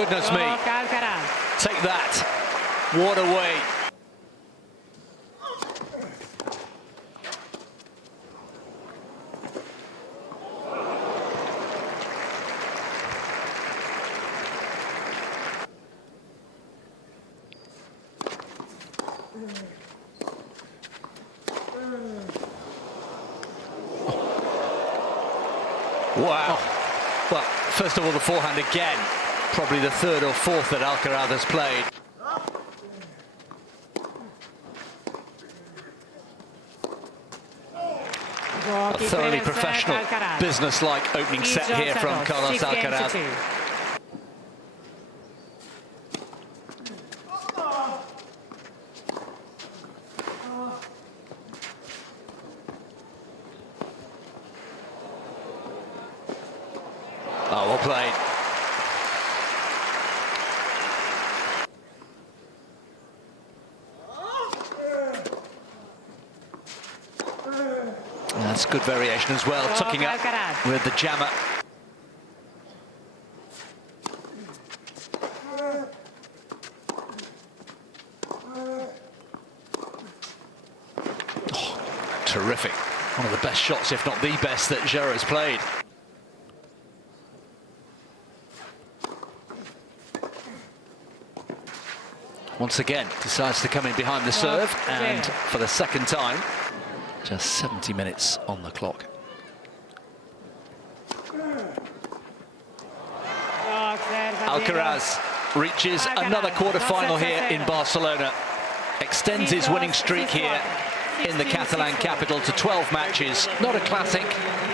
goodness me. Take that. What a way. Wow. Well, first of all, the forehand again. Probably the third or fourth that Alcaraz has played. A thoroughly professional, business-like opening set here from Carlos Alcaraz. Oh, well played. That's good variation as well, tucking up with the jammer. Oh, terrific. One of the best shots, if not the best, that Djere has played. Once again, decides to come in behind the serve, and for the second time, just 70 minutes on the clock. Alcaraz reaches another quarter-final here in Barcelona, extends his winning streak here in the Catalan capital to 12 matches. Not a classic,